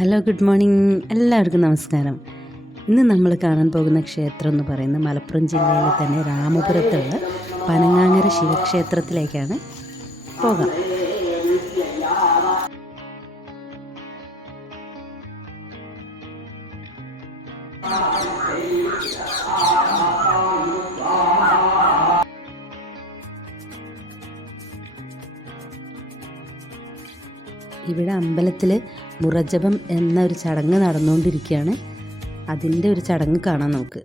Hello, good morning. എല്ലാവർക്കും നമസ്കാരം. ഇന്ന് നമ്മൾ കാണാൻ പോകുന്ന ക്ഷേത്രം എന്ന് പറയുന്നത് മലപ്പുറം ജില്ലയിലെ തന്നെ രാമപുരത്തുള്ള പനങ്ങാങ്ങര ശിവക്ഷേത്രത്തിലേക്കാണ്. പോകാം. ഇവിടെ അമ്പലത്തിൽ മുറജപം എന്ന ഒരു ചടങ്ങ് നടന്നുകൊണ്ടിരിക്കുകയാണ്. അതിൻ്റെ ഒരു ചടങ്ങ് കാണാം നമുക്ക്.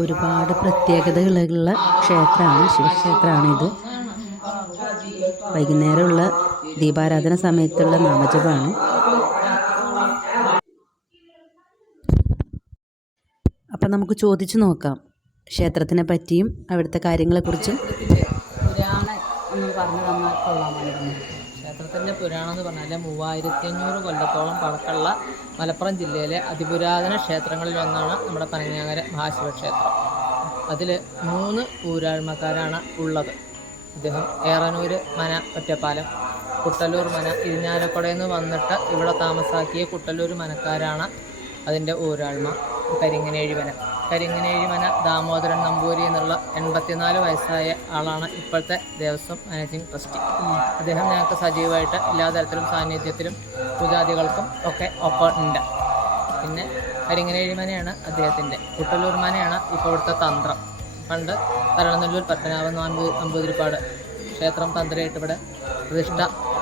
ഒരുപാട് പ്രത്യേകതകളുള്ള ക്ഷേത്രമാണ്, ശിവക്ഷേത്രമാണിത്. വൈകുന്നേരമുള്ള ദീപാരാധന സമയത്തുള്ള നാമജപമാണ്. അപ്പം നമുക്ക് ചോദിച്ചു നോക്കാം ക്ഷേത്രത്തിനെ പറ്റിയും അവിടുത്തെ കാര്യങ്ങളെക്കുറിച്ചും. പുരാണം എന്ന് പറഞ്ഞു തന്നാൽ കൊള്ളാമായിരുന്നു. ക്ഷേത്രത്തിൻ്റെ പുരാണം എന്ന് പറഞ്ഞാൽ 3500 കൊല്ലത്തോളം പഴക്കമുള്ള മലപ്പുറം ജില്ലയിലെ അതിപുരാതന ക്ഷേത്രങ്ങളിലൊന്നാണ് നമ്മുടെ പനങ്ങാങ്ങര മഹാശിവക്ഷേത്രം. അതിൽ 3 ഊരാഴ്മക്കാരാണ് ഉള്ളത്. അദ്ദേഹം ഏറനൂർ മന ഒറ്റപ്പാലം, കുട്ടല്ലൂർ മന ഇരിഞ്ഞാലക്കുടയിൽ നിന്ന് വന്നിട്ട് ഇവിടെ താമസാക്കിയ കുട്ടല്ലൂർ മനക്കാരാണ് അതിൻ്റെ ഊരാഴ്മ. കരിങ്ങനേഴി മന ദാമോദരൻ നമ്പൂരി എന്നുള്ള 84 വയസ്സായ ആളാണ് ഇപ്പോഴത്തെ ദേവസ്വം മാനേജിങ് ട്രസ്റ്റി. അദ്ദേഹം ഞങ്ങൾക്ക് സജീവമായിട്ട് എല്ലാ തരത്തിലും സാന്നിധ്യത്തിലും പൂജാദികൾക്കും ഒക്കെ ഒപ്പം ഉണ്ട്. പിന്നെ കരിങ്ങനേഴി മനയാണ് അദ്ദേഹത്തിൻ്റെ. കുട്ടല്ലൂർ മനയാണ് ഇപ്പോൾ ഇവിടുത്തെ തന്ത്രം. പണ്ട് കരണനെല്ലൂർ പത്മനാഭൻ നമ്പൂതിരിപ്പാട് ക്ഷേത്രം തന്ത്രമായിട്ട് ഇവിടെ പ്രതിഷ്ഠ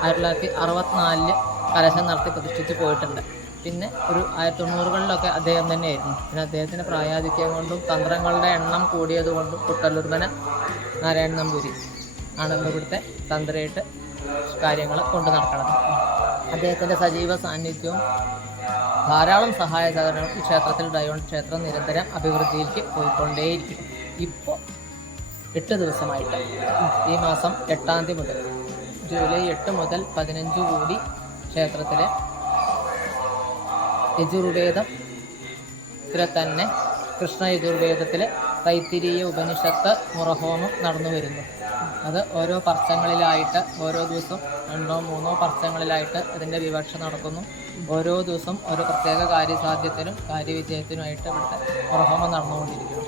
1964 കലശം നടത്തി പ്രതിഷ്ഠിച്ച് പോയിട്ടുണ്ട്. പിന്നെ ഒരു 1990കളിലൊക്കെ അദ്ദേഹം തന്നെയായിരുന്നു. പിന്നെ അദ്ദേഹത്തിൻ്റെ പ്രായാധിക്യം കൊണ്ടും തന്ത്രങ്ങളുടെ എണ്ണം കൂടിയതുകൊണ്ടും കുട്ടല്ലൂർ മന നാരായണ നമ്പൂരി ആണല്ലോ ഇവിടുത്തെ തന്ത്രമായിട്ട് കാര്യങ്ങൾ കൊണ്ടു നടക്കുന്നത്. അദ്ദേഹത്തിൻ്റെ സജീവ സാന്നിധ്യവും ധാരാളം സഹായ സഹകരണം ഈ ക്ഷേത്രത്തിൽ ഉണ്ടായതുകൊണ്ട് ക്ഷേത്രം നിരന്തരം അഭിവൃദ്ധിയിലേക്ക് പോയിക്കൊണ്ടേയിരിക്കും. ഇപ്പോൾ 8 ദിവസമായിട്ട് ഈ മാസം 8-ാം തീയതി മുതൽ ജൂലൈ 8 മുതൽ 15 കൂടി ക്ഷേത്രത്തിലെ യജുർവേദത്തിലെ തന്നെ കൃഷ്ണ യജുർവേദത്തിലെ തൈത്തിരീയ ഉപനിഷത്ത് മുറഹോമം നടന്നു വരുന്നു. അത് ഓരോ പർച്ചങ്ങളിലായിട്ട് ഓരോ ദിവസം 2-3 പർച്ചങ്ങളിലായിട്ട് അതിൻ്റെ വിവക്ഷ നടക്കുന്നു. ഓരോ ദിവസം ഓരോ പ്രത്യേക കാര്യസാധ്യത്തിനും കാര്യവിജയത്തിനുമായിട്ട് ഇവിടുത്തെ മുറഹോമം നടന്നുകൊണ്ടിരിക്കുന്നു.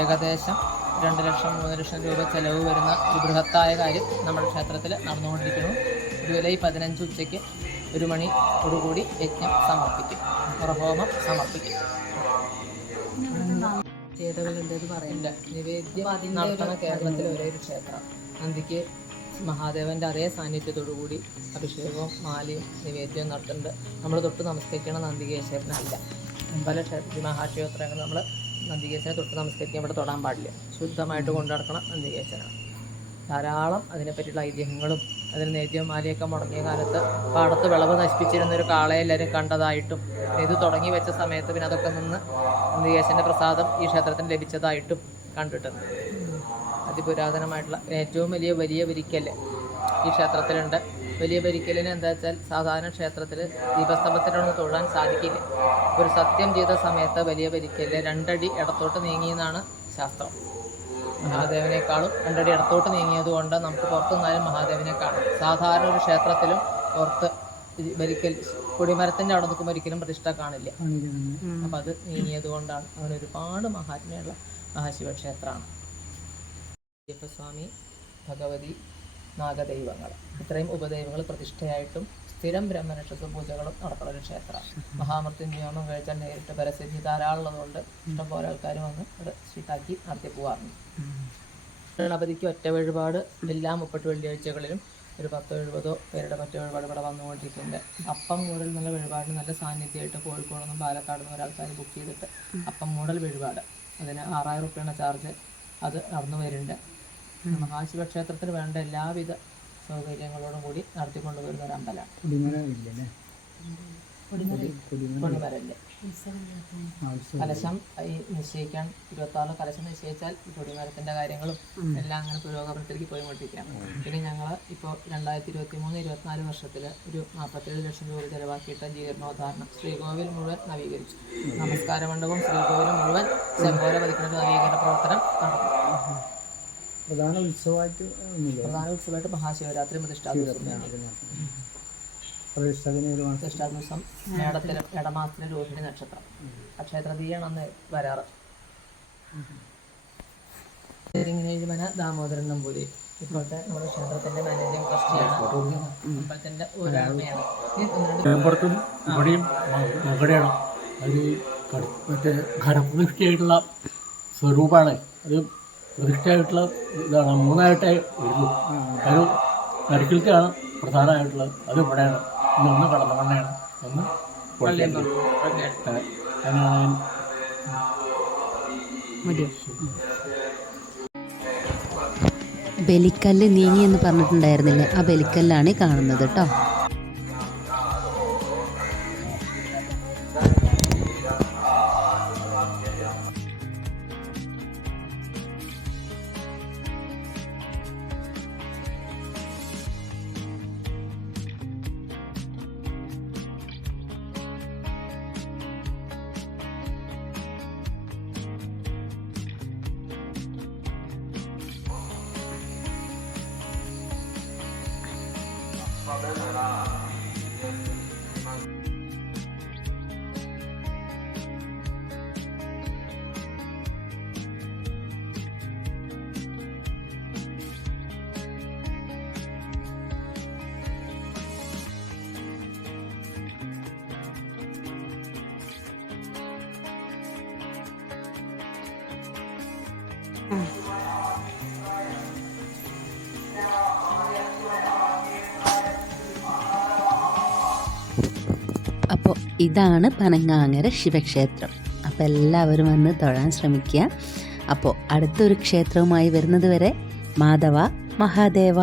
ഏകദേശം 2 ലക്ഷം 3 ലക്ഷം രൂപ ചെലവ് വരുന്ന ഒരു ബൃഹത്തായ കാര്യം നമ്മുടെ ക്ഷേത്രത്തിൽ നടന്നുകൊണ്ടിരിക്കുന്നു. ജൂലൈ 15 ഉച്ചയ്ക്ക് 1 മണിയോടുകൂടി യജ്ഞം സമർപ്പിക്കും, മുറഹോമം സമർപ്പിക്കും. ചെയ്തകളുണ്ടെന്ന് പറയില്ല. നിവേദ്യം നടത്തണ കേരളത്തിലെ ഒരേ ഒരു ക്ഷേത്രം. നന്ദിക്ക് മഹാദേവൻ്റെ അതേ സാന്നിധ്യത്തോടുകൂടി അഭിഷേകവും മാലയും നിവേദ്യവും നടത്തുന്നുണ്ട്. നമ്മൾ തൊട്ട് നമസ്കരിക്കണ നന്ദികേശ്വരനല്ല. പല മഹാക്ഷേത്രങ്ങൾ നമ്മൾ നന്ദികേശ്വരനെ തൊട്ട് നമസ്കരിക്കാൻ ഇവിടെ തൊടാൻ പാടില്ല. ശുദ്ധമായിട്ട് കൊണ്ടു നടക്കണം നന്ദികേശ്വരനാണ്. ധാരാളം അതിനെപ്പറ്റിയുള്ള ഐതിഹ്യങ്ങളും അതിന് നേദ്യവും മാലിയൊക്കെ മുടങ്ങിയ കാലത്ത് പാടത്ത് വിളവ് നശിപ്പിച്ചിരുന്നൊരു കാളയെ എല്ലാവരും കണ്ടതായിട്ടും ഇത് തുടങ്ങി വെച്ച സമയത്ത് പിന്നെ അതൊക്കെ നിന്ന് യേശുവിൻ്റെ പ്രസാദം ഈ ക്ഷേത്രത്തിന് ലഭിച്ചതായിട്ടും കണ്ടിട്ടുണ്ട്. അതിപുരാതനമായിട്ടുള്ള ഏറ്റവും വലിയ വരിക്കല് ഈ ക്ഷേത്രത്തിലുണ്ട്. വലിയ വരിക്കലിന് എന്താ വെച്ചാൽ സാധാരണ ക്ഷേത്രത്തിൽ ദീപസ്തംഭത്തിനൊന്നും തൊഴാൻ സാധിക്കില്ല. ഒരു സത്യം ചെയ്ത സമയത്ത് വലിയ വരിക്കല് 2 അടി ഇടത്തോട്ട് നീങ്ങിയെന്നാണ് ശാസ്ത്രം. മഹാദേവനേക്കാളും 2 അടി ഇടത്തോട്ട് നീങ്ങിയതുകൊണ്ട് നമുക്ക് പുറത്തു നിന്നാലും മഹാദേവനെ കാണാം. സാധാരണ ഒരു ക്ഷേത്രത്തിലും പുറത്ത് ഒരിക്കൽ കൊടിമരത്തിൻ്റെ അവിടെ നിൽക്കുമ്പോൾ ഒരിക്കലും പ്രതിഷ്ഠ കാണില്ല. അപ്പം അത് നീങ്ങിയത് കൊണ്ടാണ്. അങ്ങനെ ഒരുപാട് മഹാത്മ്യമുള്ള മഹാശിവക്ഷേത്രമാണ്. അയ്യപ്പസ്വാമി, ഭഗവതി, നാഗദൈവങ്ങൾ ഇത്രയും ഉപദൈവങ്ങൾ പ്രതിഷ്ഠയായിട്ടും സ്ഥിരം ബ്രഹ്മനക്ഷത്ര പൂജകളും നടക്കുന്ന ഒരു ക്ഷേത്രമാണ്. മഹാമൃത്യുഞ്ജയമം കഴിച്ചാൽ നേരിട്ട് പരസിദ്ധി ധാരാളമുള്ളതുകൊണ്ട് ഇഷ്ടംപോലെ ആൾക്കാർ വന്ന് ഇവിടെ ചീട്ടാക്കി നടത്തി പോകാറുണ്ട്. ഗണപതിക്ക് ഒറ്റ വഴിപാട് എല്ലാ 30 വെള്ളിയാഴ്ചകളിലും ഒരു 10-70 പേരുടെ ഒറ്റ വഴിപാട് ഇവിടെ വന്നുകൊണ്ടിരിക്കുന്നുണ്ട്. അപ്പം മൂടൽ എന്നുള്ള വഴിപാടിന് നല്ല സാന്നിധ്യമായിട്ട് കോഴിക്കോട് നിന്നും പാലക്കാട് നിന്നും ഒരാൾക്കാർ ബുക്ക് ചെയ്തിട്ട് അപ്പം മൂടൽ വഴിപാട് അതിന് 6000 റുപ്യാണ് ചാർജ്. അത് നടന്നു വരുന്നുണ്ട്. മഹാശിവക്ഷേത്രത്തിന് വേണ്ട എല്ലാവിധ സൗകര്യങ്ങളോടും കൂടി നടത്തിക്കൊണ്ടു വരുന്ന ഒരു അമ്പലമാണ്. കൊടിമരല്ലേ കലശം ഈ നിശ്ചയിക്കാൻ 26 കലശം നിശ്ചയിച്ചാൽ ഈ കൊടിമരത്തിൻ്റെ കാര്യങ്ങളും എല്ലാം അങ്ങനെ പുരോഗമനത്തിലേക്ക് പോയിക്കൊണ്ടിരിക്കുകയാണ്. പിന്നെ ഞങ്ങൾ ഇപ്പോൾ 2023-24 വർഷത്തിൽ ഒരു 47 ലക്ഷം രൂപ ചിലവാക്കിയിട്ട് ജീർണോദ്ധാരണം ശ്രീകോവിൽ മുഴുവൻ നവീകരിച്ചു. നമസ്കാര മണ്ഡപവും ശ്രീകോവിലും മുഴുവൻ ചെമ്പോല പതിക്കുന്ന നവീകരണ പ്രവർത്തനം നടന്നു. പ്രധാന ഉത്സവമായിട്ട് മഹാശിവരാത്രി പ്രതിഷ്ഠാ ദിവസം മേടത്തിലും ഇടമാസത്തിലെ രോഹിണി നക്ഷത്രം അക്ഷയതൃതീയാണ് അന്ന് വരാറ്. ദാമോദരൻ നമ്പൂരി ഇപ്പോഴത്തെ നമ്മുടെ ക്ഷേത്രത്തിന്റെ മാനേജിംഗ് ട്രസ്റ്റിയാണ്. അമ്പലത്തിന്റെ ഒരാഴ്മയാണ്. ഇവിടെയും മുകടയാണ്. അത് മറ്റേ ഘടപ്രതിഷ്ഠയായിട്ടുള്ള സ്വരൂപമാണ്. അത് പ്രതിഷ്ഠയായിട്ടുള്ള ഇതാണ്. 3ആയിട്ടേ വരുള്ളൂ. ഒരു നടുക്കിലത്തെയാണ് പ്രധാനമായിട്ടുള്ളത്. അത് ഇവിടെയാണ്. ഒന്ന് കടന്നമണ്ണയാണ്, ഒന്ന് ബലിക്കല്ല് നീങ്ങി എന്ന് പറഞ്ഞിട്ടുണ്ടായിരുന്നില്ലേ, ആ ബലിക്കല്ലാണ് കാണുന്നത് കേട്ടോ. അപ്പോൾ ഇതാണ് പനങ്ങാങ്ങര ശിവക്ഷേത്രം. അപ്പോൾ എല്ലാവരും വന്ന് തൊഴാൻ ശ്രമിക്കുക. അപ്പോൾ അടുത്തൊരു ക്ഷേത്രവുമായി വരുന്നത് വരെ മാധവ മഹാദേവ.